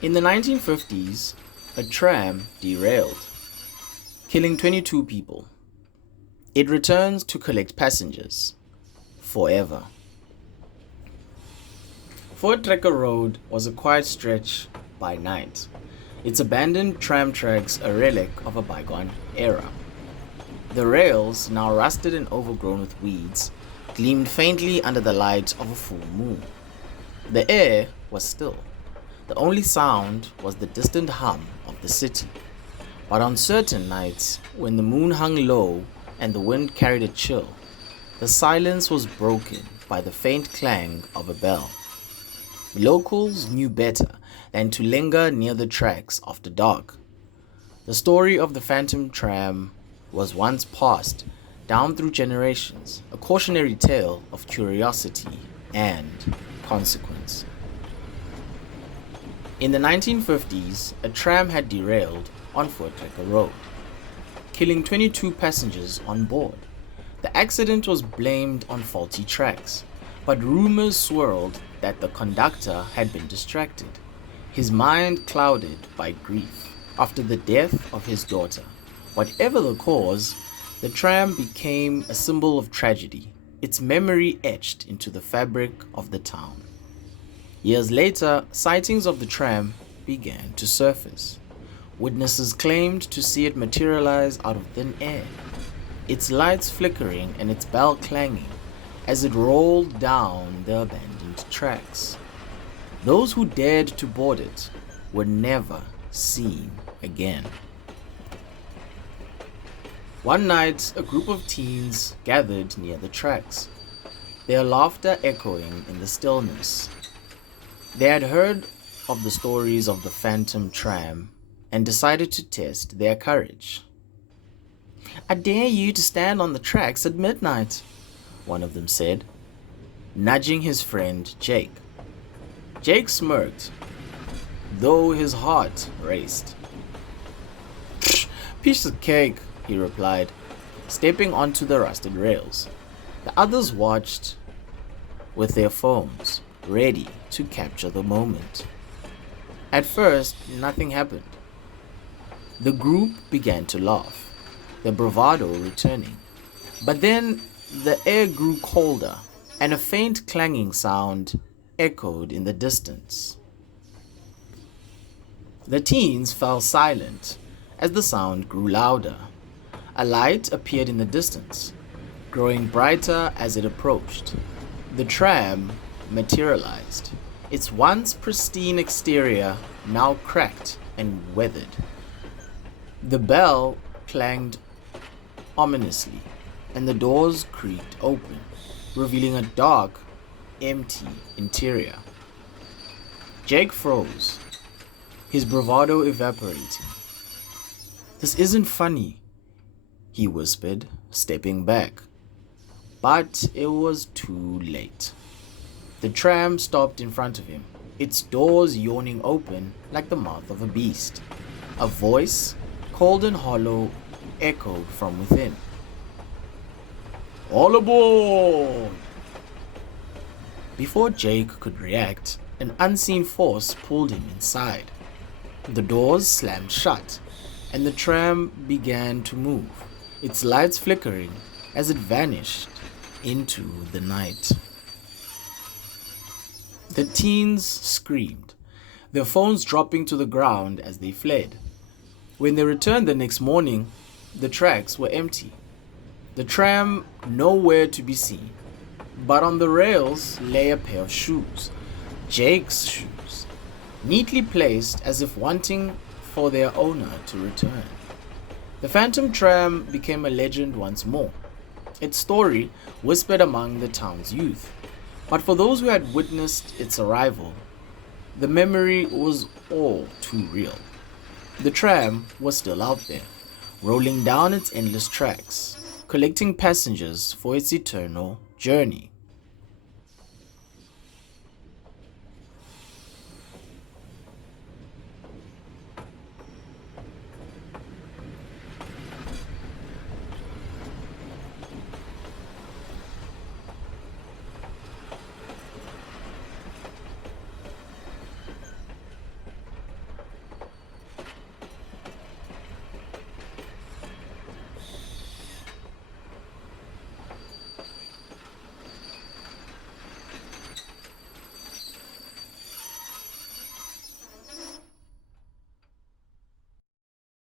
In the 1950s, a tram derailed, killing 22 people. It returns to collect passengers forever. Fort Trekker Road was a quiet stretch by night, its abandoned tram tracks a relic of a bygone era. The rails, now rusted and overgrown with weeds, gleamed faintly under the light of a full moon. The air was still. The only sound was the distant hum of the city. But on certain nights, when the moon hung low and the wind carried a chill, the silence was broken by the faint clang of a bell. Locals knew better than to linger near the tracks after dark. The story of the phantom tram was once passed down through generations, a cautionary tale of curiosity and consequence. In the 1950s, a tram had derailed on Fort Trekker Road, killing 22 passengers on board. The accident was blamed on faulty tracks, but rumors swirled that the conductor had been distracted, his mind clouded by grief after the death of his daughter. Whatever the cause, the tram became a symbol of tragedy, its memory etched into the fabric of the town. Years later, sightings of the tram began to surface. Witnesses claimed to see it materialize out of thin air, its lights flickering and its bell clanging as it rolled down the abandoned tracks. Those who dared to board it were never seen again. One night, a group of teens gathered near the tracks, their laughter echoing in the stillness. They had heard of the stories of the phantom tram and decided to test their courage. "I dare you to stand on the tracks at midnight," one of them said, nudging his friend Jake. Jake smirked, though his heart raced. "Piece of cake," he replied, stepping onto the rusted rails. The others watched with their phones, ready to capture the moment. At first, nothing happened. The group began to laugh, their bravado returning. But then the air grew colder, and a faint clanging sound echoed in the distance. The teens fell silent as the sound grew louder. A light appeared in the distance, growing brighter as it approached. The tram materialized, its once pristine exterior now cracked and weathered. The bell clanged ominously, and the doors creaked open, revealing a dark, empty interior. Jake froze, his bravado evaporating. "This isn't funny," he whispered, stepping back. But it was too late. The tram stopped in front of him, its doors yawning open like the mouth of a beast. A voice, cold and hollow, echoed from within. "All aboard!" Before Jake could react, an unseen force pulled him inside. The doors slammed shut, and the tram began to move, its lights flickering as it vanished into the night. The teens screamed, their phones dropping to the ground as they fled. When they returned the next morning, the tracks were empty. The tram nowhere to be seen, but on the rails lay a pair of shoes, Jake's shoes, neatly placed as if wanting for their owner to return. The phantom tram became a legend once more, its story whispered among the town's youth. But for those who had witnessed its arrival, the memory was all too real. The tram was still out there, rolling down its endless tracks, collecting passengers for its eternal journey.